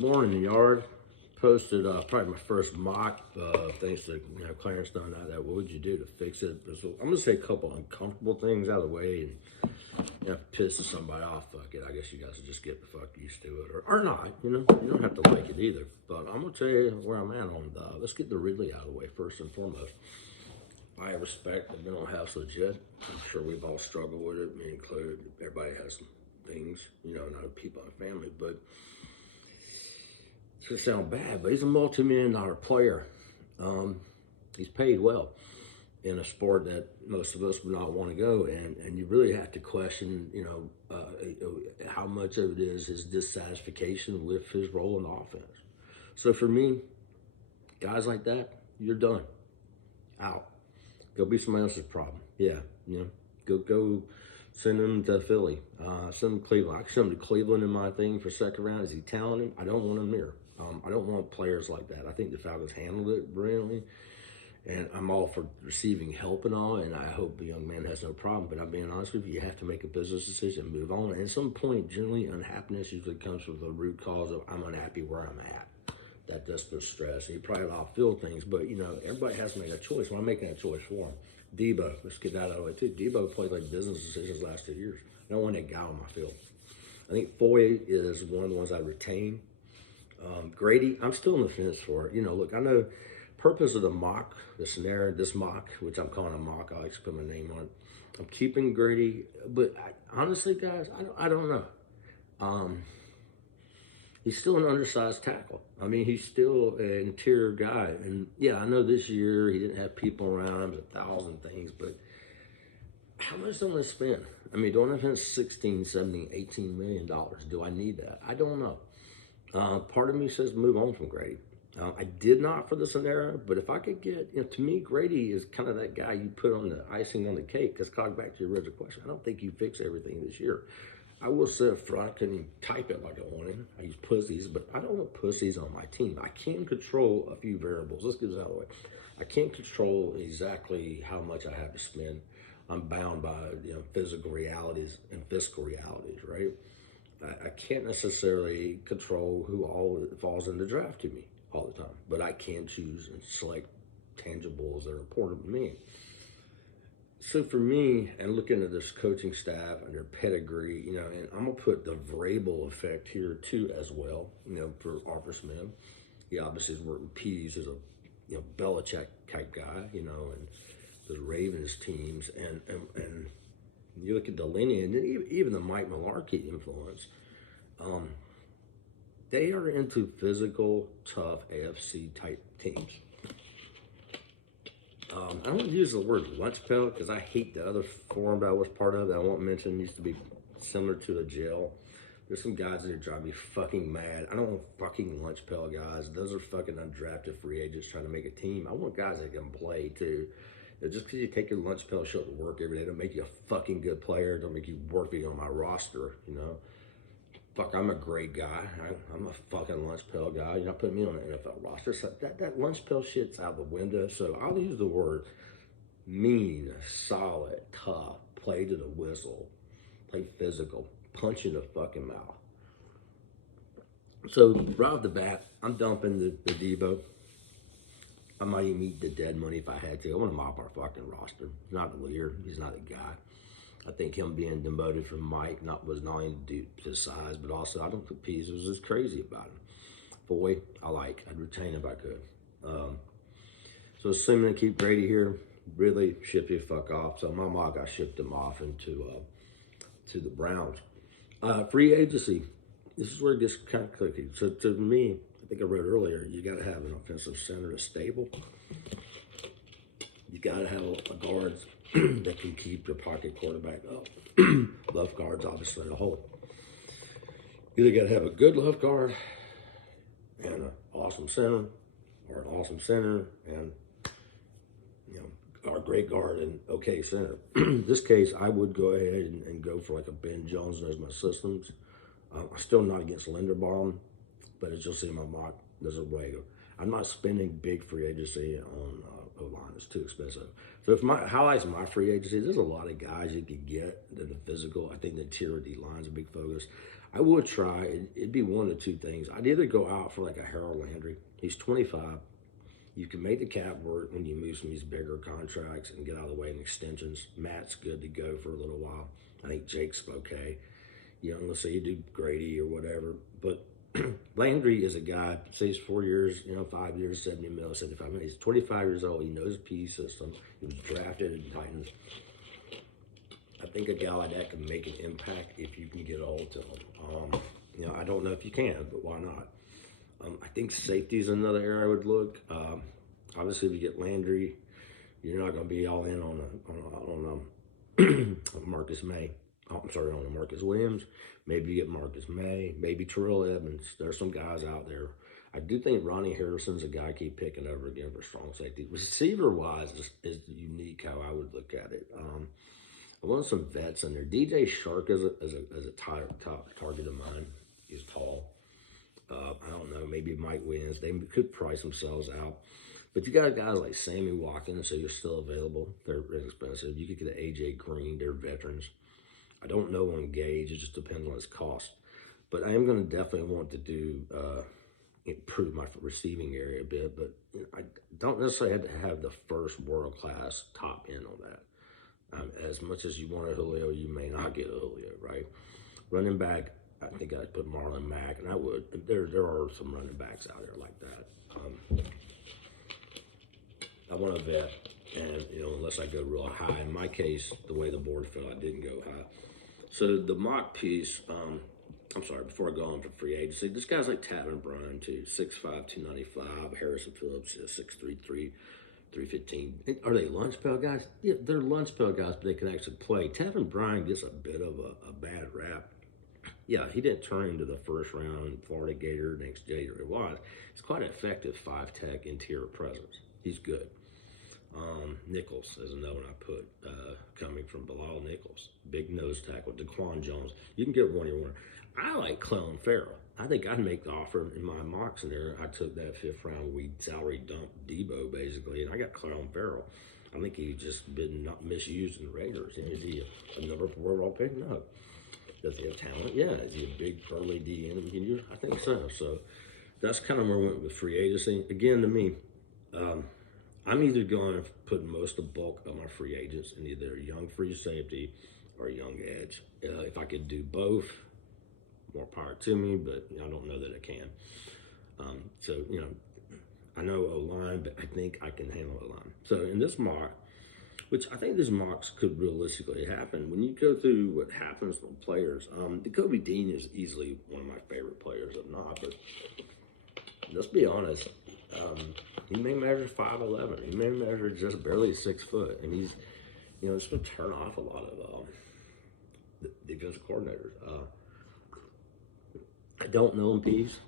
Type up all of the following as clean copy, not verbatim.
Born in the yard. Posted probably my first mock thanks to Clarence done that. What would you do to fix it? So I'm gonna say a couple uncomfortable things out of the way, and if it pisses somebody off, fuck it. I guess you guys will just get the fuck used to it, or not. You don't have to like it either. But I'm gonna tell you where I'm at on the. Let's get the Ridley out of the way first and foremost. I respect the mental health legit. I'm sure we've all struggled with it, me included. Everybody has some things, not people in the family, but it's gonna sound bad, but he's a multi-million-dollar player. He's paid well in a sport that most of us would not want to go, and you really have to question, how much of it is his dissatisfaction with his role in the offense. So for me, guys like that, you're done, out. Go be somebody else's problem. Yeah, go send him to Philly. Send him to Cleveland. I can send him to Cleveland in my thing for second round. Is he talented? I don't want him there. I don't want players like that. I think the Falcons handled it brilliantly, and I'm all for receiving help and all, and I hope the young man has no problem. But I'm being honest with you, you have to make a business decision, move on. And at some point, generally, unhappiness usually comes from the root cause of I'm unhappy where I'm at. That desperate stress. And you probably all feel things, but everybody has to make a choice. Well, I'm making a choice for him. Debo, let's get that out of the way too. Debo played like business decisions the last 2 years. I don't want that guy on my field. I think Foy is one of the ones I retain. Grady, I'm still on the fence for it. Look, I know purpose of the mock, the scenario, this mock, which I'm calling a mock. I like to put my name on it. I'm keeping Grady, but honestly, guys, I don't know. He's still an undersized tackle. I mean, he's still an interior guy. And yeah, I know this year he didn't have people around him, 1,000 things, but how much do I want to spend? I mean, do I want to spend $16, $17, $18 million? Do I need that? I don't know. Part of me says move on from Grady. I did not for the scenario, but if I could get, to me, Grady is kind of that guy you put on the icing on the cake. Because, back to your original question, I don't think you fix everything this year. I will say up front, I couldn't even type it like I wanted. I use pussies, but I don't want pussies on my team. I can control a few variables. Let's get this out of the way. I can't control exactly how much I have to spend. I'm bound by physical realities and fiscal realities, right? I can't necessarily control who all falls in the draft to me all the time, but I can choose and select tangibles that are important to me. So for me, and looking at this coaching staff and their pedigree, and I'm gonna put the Vrabel effect here too as well. For Arthur Smith, he obviously is working Pease as a Belichick type guy, and the Ravens teams, and you look at the lineage, and even the Mike Mularkey influence. They are into physical, tough AFC type teams. I don't use the word lunch pail because I hate the other form that I was part of that I won't mention. Used to be similar to a jail. There's some guys that drive me fucking mad. I don't want fucking lunch pail guys. Those are fucking undrafted free agents trying to make a team. I want guys that can play too. Just because you take your lunch pail, show up to work every day, don't make you a fucking good player. Don't make you worthy on my roster. Fuck, I'm a great guy. I'm a fucking lunch pail guy. You're not putting me on the NFL roster. So that lunch pail shit's out the window. So I'll use the word mean, solid, tough, play to the whistle, play physical, punch in the fucking mouth. So right off the bat, I'm dumping the Debo. I might even eat the dead money if I had to. I want him off our fucking roster. He's not a leader. He's not a guy. I think him being demoted from Mike was not only due to his size, but also I don't think Pease was just crazy about him. Boy, I'd retain him if I could. So assuming to keep Brady here, really ship you fuck off. So my mock, I shipped him off into to the Browns. Free agency. This is where it gets kind of clicky. So to me, I think I wrote earlier, you got to have an offensive center that's stable. You got to have a guards that can keep your pocket quarterback up. Left guards, obviously, a hole. You either got to have a good left guard and an awesome center, or an awesome center and our great guard and okay center. In this case, I would go ahead and go for like a Ben Jones knows my systems. I'm still not against Linderbaum, but as you'll see in my mock, there's a way. I'm not spending big free agency on O-line. It's too expensive. So if my highlights of my free agency, there's a lot of guys you could get that are physical. I think the interior D line is a big focus. I would try. It'd be one of two things. I'd either go out for like a Harold Landry. He's 25. You can make the cap work when you move some of these bigger contracts and get out of the way in extensions. Matt's good to go for a little while. I think Jake's okay. You know, let's say you do Grady or whatever. But Landry is a guy, say he's 4 years, 5 years, 70 mil, 75 mil. He's 25 years old. He knows P system. He was drafted in Titans. I think a guy like that can make an impact if you can get hold to him. I don't know if you can, but why not? I think safety is another area I would look. Obviously, if you get Landry, you're not going to be all in on Marcus May. Oh, I'm sorry, on a Marcus Williams. Maybe you get Marcus May. Maybe Terrell Evans. There's some guys out there. I do think Ronnie Harrison's a guy I keep picking over again for strong safety. Receiver-wise is unique how I would look at it. I want some vets in there. DJ Shark is a top target of mine. He's tall. I don't know, maybe Mike Williams. They could price themselves out. But you got guys like Sammy Watkins, so you're still available. They're expensive. You could get an AJ Green. They're veterans. I don't know on Gage. It just depends on his cost. But I am going to definitely want to do improve my receiving area a bit. But I don't necessarily have to have the first world-class top end on that. As much as you want a Julio, you may not get a Julio, right? Running back, I think I'd put Marlon Mack, and I would. There are some running backs out there like that. I want a vet, and unless I go real high. In my case, the way the board fell, I didn't go high. So the mock piece, I'm sorry, before I go on for free agency, this guy's like Tavin Bryan too, 6'5", 295. Harrison Phillips is 6'3", 315. Are they lunch pail guys? Yeah, they're lunch pail guys, but they can actually play. Tavin Bryan gets a bit of a bad rap. Yeah, he didn't turn into the first round Florida Gator next Gator. It was. He's quite an effective 5-tech interior presence. He's good. Nichols is another one I put, coming from Bilal Nichols. Big nose tackle. Daquan Jones. You can get one you want. I like Clelin Ferrell. I think I'd make the offer in my mocks in there. I took that 5th round. We salary dumped Debo, basically, and I got Clelin Ferrell. I think he's just been not misused in the Raiders. Is he a number 4 overall pick? No. Does he have talent? Yeah. Is he a big, burly DN? I think so. So that's kind of where I went with free agency. Again, to me, I'm either going to put most of the bulk of my free agents in either a young free safety or a young edge. If I could do both, more power to me, but I don't know that I can. So, I know O-line, but I think I can handle O-line. So in this mock, which I think these mocks could realistically happen, when you go through what happens with players, Kobe Dean is easily one of my favorite players, if not, but let's be honest, he may measure 5'11". He may measure just barely 6 foot, and he's, it's going to turn off a lot of the defensive coordinators. I don't know him, Pease.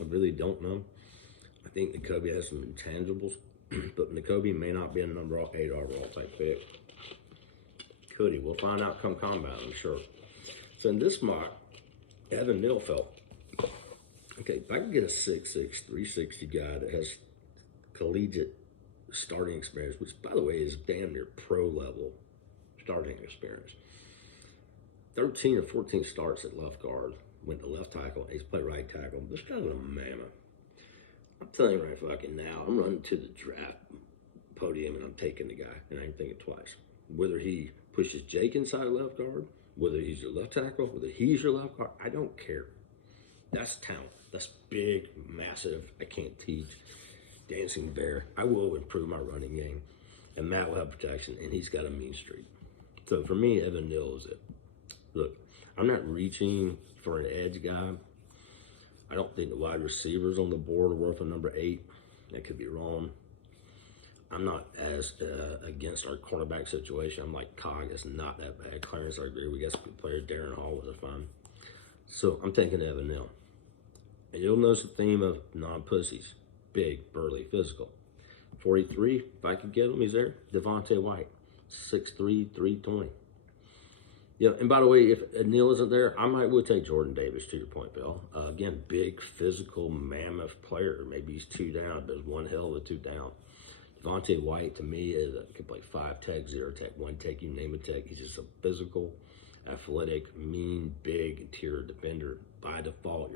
I really don't know. I think Nakobe has some intangibles, but Nakobe may not be a number 8 overall type pick. Could he? We'll find out come combine, I'm sure. So in this mock, Evan Neal fell. Okay, if I can get a 6'6", 360 guy that has collegiate starting experience, which, by the way, is damn near pro-level starting experience. 13 or 14 starts at left guard, went to left tackle, he's played right tackle. This guy's a mammoth. I'm telling you right fucking now, I'm running to the draft podium and I'm taking the guy, and I ain't thinking twice. Whether he pushes Jake inside left guard, whether he's your left tackle, whether he's your left guard, I don't care. That's talent. That's big, massive, I can't teach. Dancing bear. I will improve my running game. And Matt will have protection, and he's got a mean streak. So for me, Evan Neal is it. Look, I'm not reaching for an edge guy. I don't think the wide receivers on the board are worth a number 8. That could be wrong. I'm not as against our cornerback situation. I'm like, Cog is not that bad. Clarence, I agree. We got some good players. Darren Hall was a fun. So I'm taking Evan Neal. And you'll notice the theme of non-pussies. Big, burly, physical. 43, if I could get him, he's there. Devontae White, 6'3", 320. Yeah, and by the way, if Neal isn't there, I would take Jordan Davis, to your point, Bill. Again, big, physical, mammoth player. Maybe he's 2 down, but it's one hell of a 2 down. Devontae White, to me, could play 5-tech, 0-tech, 1-tech, you name a tech. He's just a physical, athletic, mean, big interior defender. By default,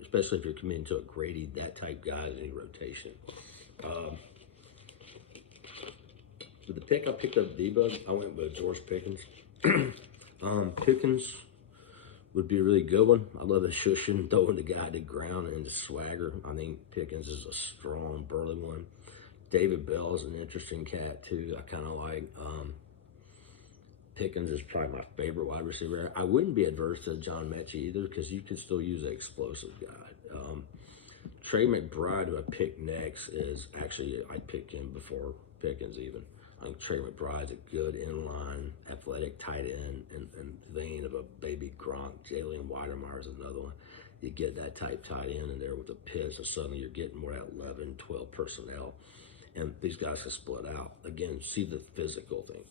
especially if you're committing to a Grady, that type guy is in your rotation. With the pick, I picked up D-Bug. I went with George Pickens. Pickens would be a really good one. I love the shushing, throwing the guy to the ground and the swagger. I think Pickens is a strong, burly one. David Bell is an interesting cat, too. I kind of like. Pickens is probably my favorite wide receiver. I wouldn't be adverse to John Mechie either because you can still use an explosive guy. Trey McBride, who I picked next, is actually, I picked him before Pickens even. I think Trey McBride's a good inline, athletic tight end and vein of a baby Gronk. Jalen Weidemeyer is another one. You get that type tight end in there with the Pitts, and suddenly you're getting more at 11, 12 personnel. And these guys can split out. Again, see the physical thing.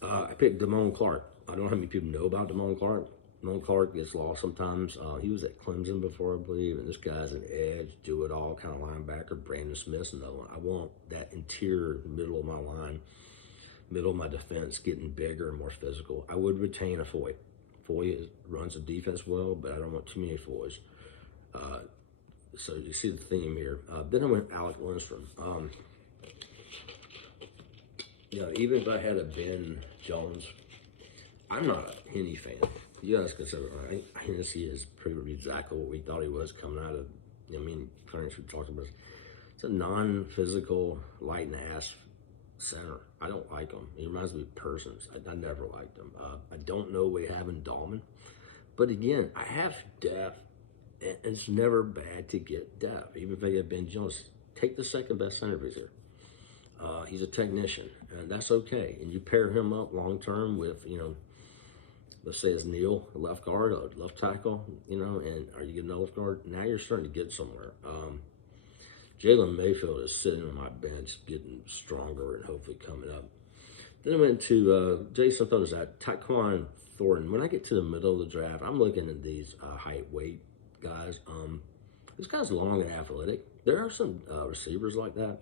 I picked Damone Clark. I don't know how many people know about Damone Clark. Damone Clark gets lost sometimes. He was at Clemson before, I believe, and this guy's an edge, do-it-all kind of linebacker. Brandon Smith's another one. I want that interior middle of my line, middle of my defense, getting bigger and more physical. I would retain a Foy. Foy runs the defense well, but I don't want too many Foys. So you see the theme here. Then I went Alec Lindstrom. Even if I had a Ben Jones, I'm not a Henney fan. You guys can say, I think Hennessy is pretty exactly what we thought he was coming out of, Clarence, we talked about. It's a non-physical, light and ass center. I don't like him. He reminds me of Persons. I never liked him. I don't know what we have in Dahlman. But again, I have depth, and it's never bad to get depth. Even if I get Ben Jones, take the second best center if he's here. He's a technician, and that's okay. And you pair him up long term with, let's say it's Neal, a left guard, a left tackle, and are you getting a left guard? Now you're starting to get somewhere. Jalen Mayfield is sitting on my bench, getting stronger and hopefully coming up. Then I went to Jason Thunder's at Tyquan Thornton. When I get to the middle of the draft, I'm looking at these height, weight guys. This guy's long and athletic. There are some receivers like that.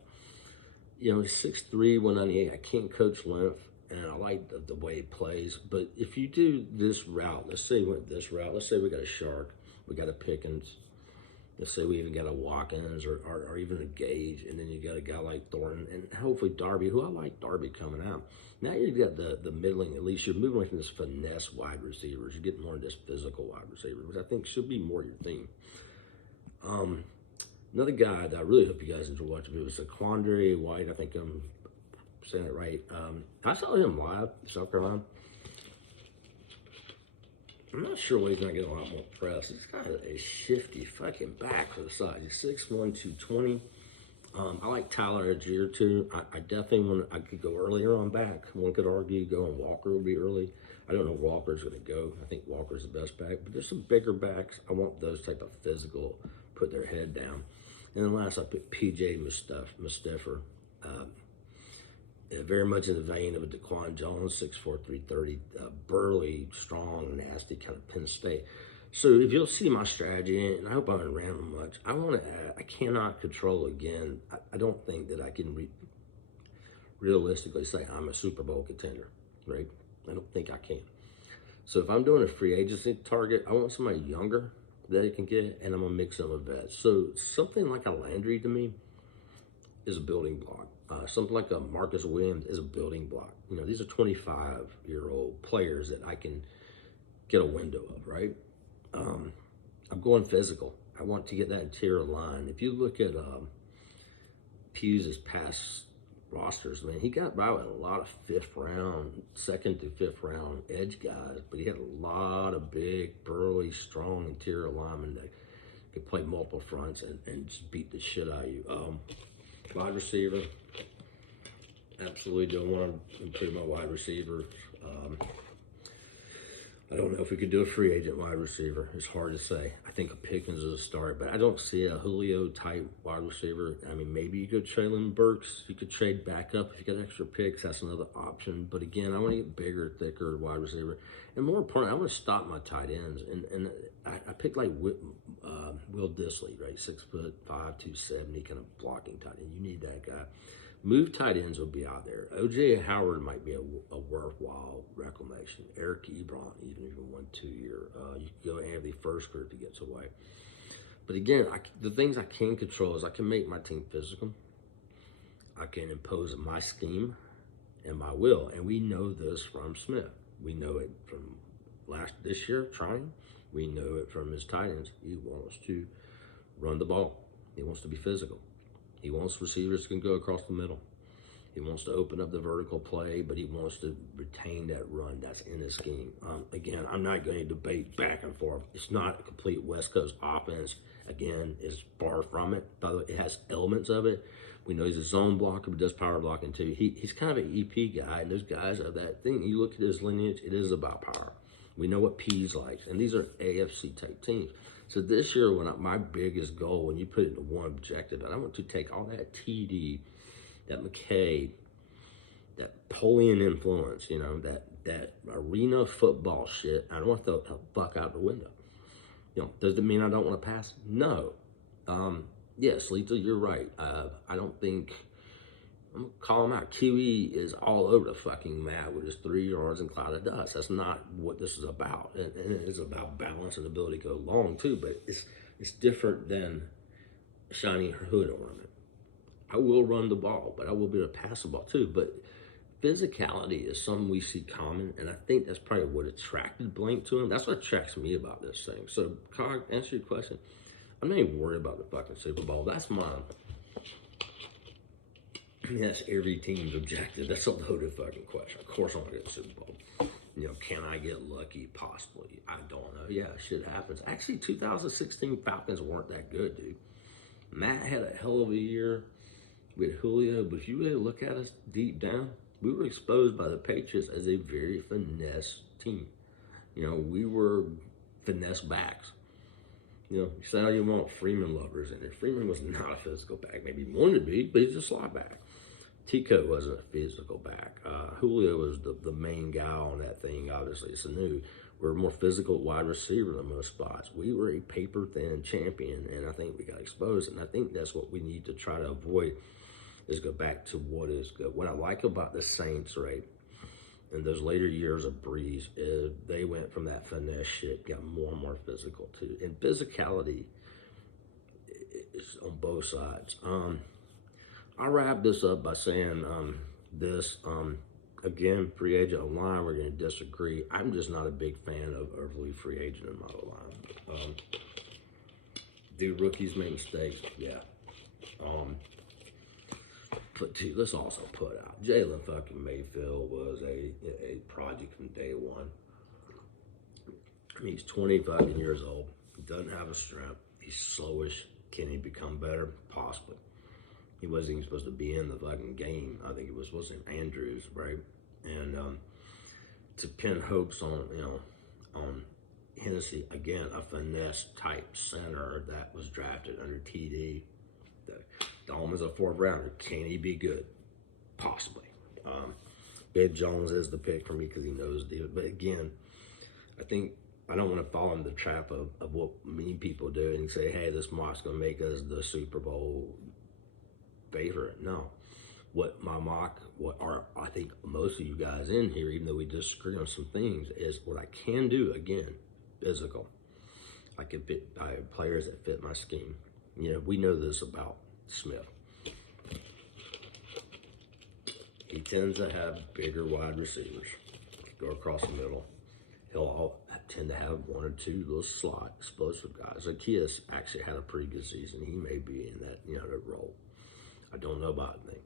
He's 6'3", 198. I can't coach length, and I like the way he plays. But if you do this route, let's say we went this route. Let's say we got a Shark, we got a Pickens. Let's say we even got a Watkins or even a Gage, and then you got a guy like Thornton, and hopefully Darby, who I like Darby coming out. Now you've got the middling, at least you're moving away from this finesse wide receivers. You're getting more of this physical wide receiver, which I think should be more your theme. Another guy that I really hope you guys enjoy watching was Quandre White. I think I'm saying it right. I saw him live in South Carolina. I'm not sure why he's not getting a lot more press. This guy is a shifty fucking back for the size. He's 6'1", 220. I like Tyler Algier too. I definitely I could go earlier on back. One could argue going Walker will be early. I don't know where Walker's going to go. I think Walker's the best back, but there's some bigger backs. I want those type of physical, put their head down. And then last, I picked P.J. Mustapher. Very much in the vein of a Daquan Jones, 6'4", 330, burly, strong, nasty, kind of Penn State. So if you'll see my strategy, and I hope I haven't ran much, I cannot control again. I don't think that I can realistically say I'm a Super Bowl contender, right? I don't think I can. So if I'm doing a free agency target, I want somebody younger that I can get, and I'm going to mix them with vets. So something like a Landry to me is a building block. Something like a Marcus Williams is a building block. These are 25-year-old players that I can get a window of, right? I'm going physical. I want to get that interior line. If you look at Pugh's past rosters, man, he got by with a lot of second to fifth round edge guys, but he had a lot of big, burly, strong interior linemen that could play multiple fronts and just beat the shit out of you. Wide receiver, absolutely don't want to improve my wide receiver. I don't know if we could do a free agent wide receiver. It's hard to say. I think a Pickens is a start, but I don't see a Julio type wide receiver. Maybe you could Traylon Burks. You could trade back up if you got extra picks. That's another option. But again, I want to get bigger, thicker wide receiver. And more important, I want to stop my tight ends. And I picked like Will Dissly, right? 6'5", 270, kind of blocking tight end. You need that guy. Move tight ends will be out there. O.J. Howard might be a worthwhile reclamation. Eric Ebron, even if you won 2 year. You can go Anthony First Group if he gets away. But again, the things I can control is I can make my team physical. I can impose my scheme and my will. And we know this from Smith. We know it from this year trying. We know it from his tight ends. He wants to run the ball. He wants to be physical. He wants receivers who can go across the middle. He wants to open up the vertical play, but he wants to retain that run that's in his scheme. Again, I'm not going to debate back and forth. It's not a complete West Coast offense. Again, it's far from it. By the way, it has elements of it. We know he's a zone blocker, but does power blocking too. He's kind of an EP guy, and those guys are that thing. You look at his lineage, it is about power. We know what Pease likes, and these are AFC type teams. So this year, my biggest goal, when you put it into one objective, and I want to take all that TD, that McKay, that Polian influence, that arena football shit, I don't want to throw the fuck out the window. Does it mean I don't want to pass? No. Yes, Lita, you're right. I don't think, I'm going to call him out. Kiwi is all over the fucking map with his 3 yards and cloud of dust. That's not what this is about. And it is about balance and ability to go long too, but it's different than a shiny hood ornament. I will run the ball, but I will be able to pass the ball too. But physicality is something we see common, and I think that's probably what attracted Blank to him. That's what attracts me about this thing. So, Cog, answer your question. I'm not even worried about the fucking Super Bowl. That's mine. That's every team's objective. That's a loaded fucking question. Of course I want to get the Super Bowl. Can I get lucky? Possibly. I don't know. Yeah, shit happens. Actually, 2016 Falcons weren't that good, dude. Matt had a hell of a year with Julio, but if you really look at us deep down, we were exposed by the Patriots as a very finesse team. We were finesse backs. You say how you want Freeman lovers in there. Freeman was not a physical back. Maybe he wanted to be, but he's a slot back. Tico wasn't a physical back. Julio was the main guy on that thing, obviously. It's new. We're a more physical wide receiver than most spots. We were a paper-thin champion, and I think we got exposed. And I think that's what we need to try to avoid, is go back to what is good. What I like about the Saints, right, in those later years of Breeze, is they went from that finesse shit, got more and more physical too. And physicality is on both sides. I'll wrap this up by saying again, free agent online, we're going to disagree. I'm just not a big fan of early free agent in my line. Do rookies make mistakes? Yeah. But dude, let's also put out Jalen fucking Mayfield was a project from day one. He's 25 years old. He doesn't have a strength. He's slowish. Can he become better? Possibly. He wasn't even supposed to be in the fucking game. I think it was Andrews, right? And to pin hopes on Hennessy, again, a finesse type center that was drafted under TD. Dom is a 4th rounder. Can he be good? Possibly. Ben Jones is the pick for me because he knows the. But again, I think I don't want to fall into the trap of what many people do and say, hey, this mock's going to make us the Super Bowl favorite. No. I think most of you guys in here, even though we disagree on some things, is what I can do, again, physical. I can have players that fit my scheme. We know this about Smith. He tends to have bigger wide receivers, go across the middle. He'll tend to have 1 or 2 little slot explosive guys. Zacchaeus actually had a pretty good season. He may be in that that role. I don't know about anything.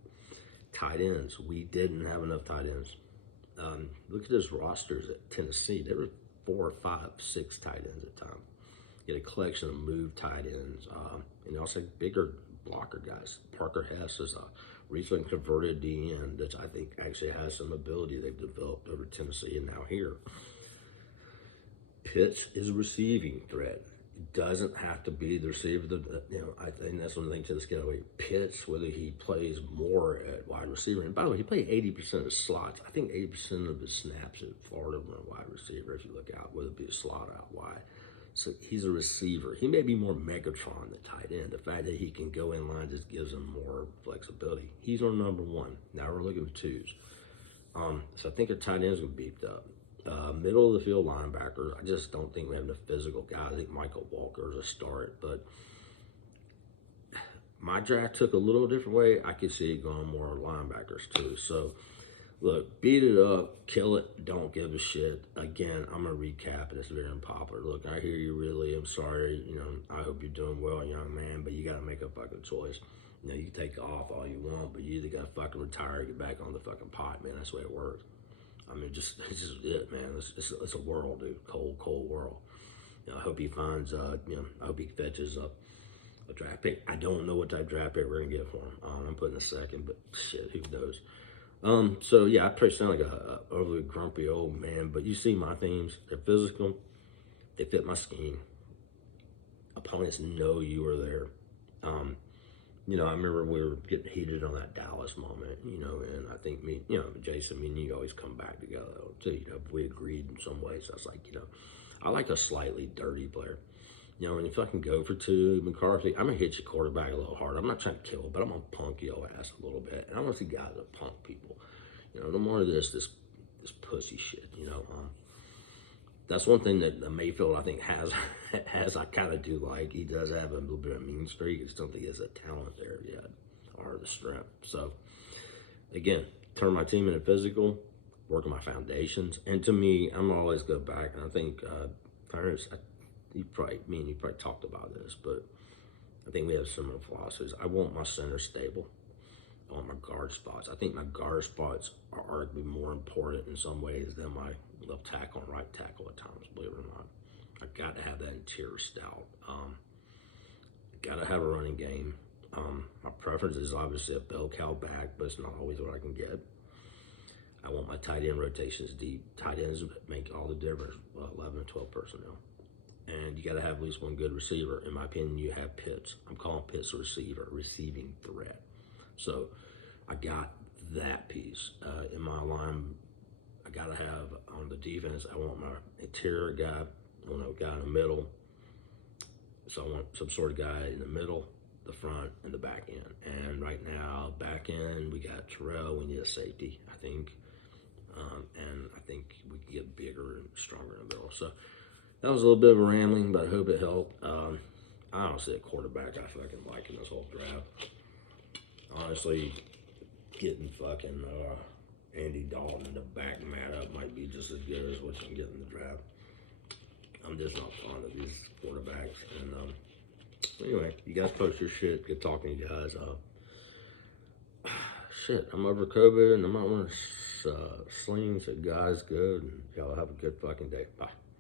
Tight ends. We didn't have enough tight ends. Look at his rosters at Tennessee. There were 4, 5, 6 tight ends at times. Get a collection of moved tight ends, and also bigger blocker guys. Parker Hess is a recently converted DN that I think actually has some ability they've developed over Tennessee and now here. Pitts is a receiving threat. It doesn't have to be the receiver. I think that's one thing to the scale away. Pitts, whether he plays more at wide receiver, and by the way, he played 80% of slots. I think 80% of his snaps at Florida were wide receiver. If you look out, whether it be a slot out wide. So he's a receiver. He may be more Megatron than tight end. The fact that he can go in line just gives him more flexibility. He's our number one. Now we're looking for twos. So I think our tight end's gonna be beefed up. Middle of the field linebackers. I just don't think we have enough physical guys. I think Michael Walker is a start, but my draft took a little different way. I could see it going more linebackers too. So look, beat it up, kill it, don't give a shit. Again, I'm gonna recap, and it's very unpopular. Look, I hear you really. I'm sorry. I hope you're doing well, young man, but you gotta make a fucking choice. You can take off all you want, but you either gotta fucking retire or get back on the fucking pot, man. That's the way it works. I mean, it's just it, man. It's a world, dude. Cold world. I hope he finds, I hope he fetches up a draft pick. I don't know what type of draft pick we're gonna get for him. I'm putting a second, but shit, who knows? So yeah, I probably sound like a overly grumpy old man, but you see my themes. They're physical. They fit my scheme. Opponents know you are there. I remember we were getting heated on that Dallas moment, and I think Jason, me and you always come back together too, we agreed in some ways. So I was like, I like a slightly dirty player. When you fucking go for two, McCarthy, I'm gonna hit your quarterback a little hard. I'm not trying to kill it, but I'm gonna punk your ass a little bit. And I want to see guys that punk people. No more of this pussy shit. That's one thing that Mayfield I think has I kind of do like. He does have a little bit of mean streak. I just don't think he has a talent there yet or the strength. So again, turn my team into physical, work on my foundations, and to me, I'm always go back. And I think Clarence, me and you probably talked about this, but I think we have similar philosophies. I want my center stable. I want my guard spots. I think my guard spots are arguably more important in some ways than my left tackle and right tackle at times, believe it or not. I got to have that interior stout. Got to have a running game. My preference is obviously a bell cow back, but it's not always what I can get. I want my tight end rotations deep. Tight ends make all the difference, 11 and 12 personnel. And you got to have at least one good receiver. In my opinion, you have Pitts. I'm calling Pitts a receiver, receiving threat. So I got that piece. In my line, I got to have on the defense, I want my interior guy. I want a guy in the middle. So I want some sort of guy in the middle, the front, and the back end. And right now, back end, we got Terrell. We need a safety, I think. And I think we can get bigger and stronger in the middle. So that was a little bit of a rambling, but I hope it helped. I don't see a quarterback I fucking like in this whole draft. Honestly, getting fucking Andy Dalton to back Matt up might be just as good as what you can get in the draft. I'm just not fond of these quarterbacks. And anyway, you guys post your shit. Good talking to you guys. Shit, I'm over COVID and I'm not wearing slings. So guys, good. And y'all have a good fucking day. Bye.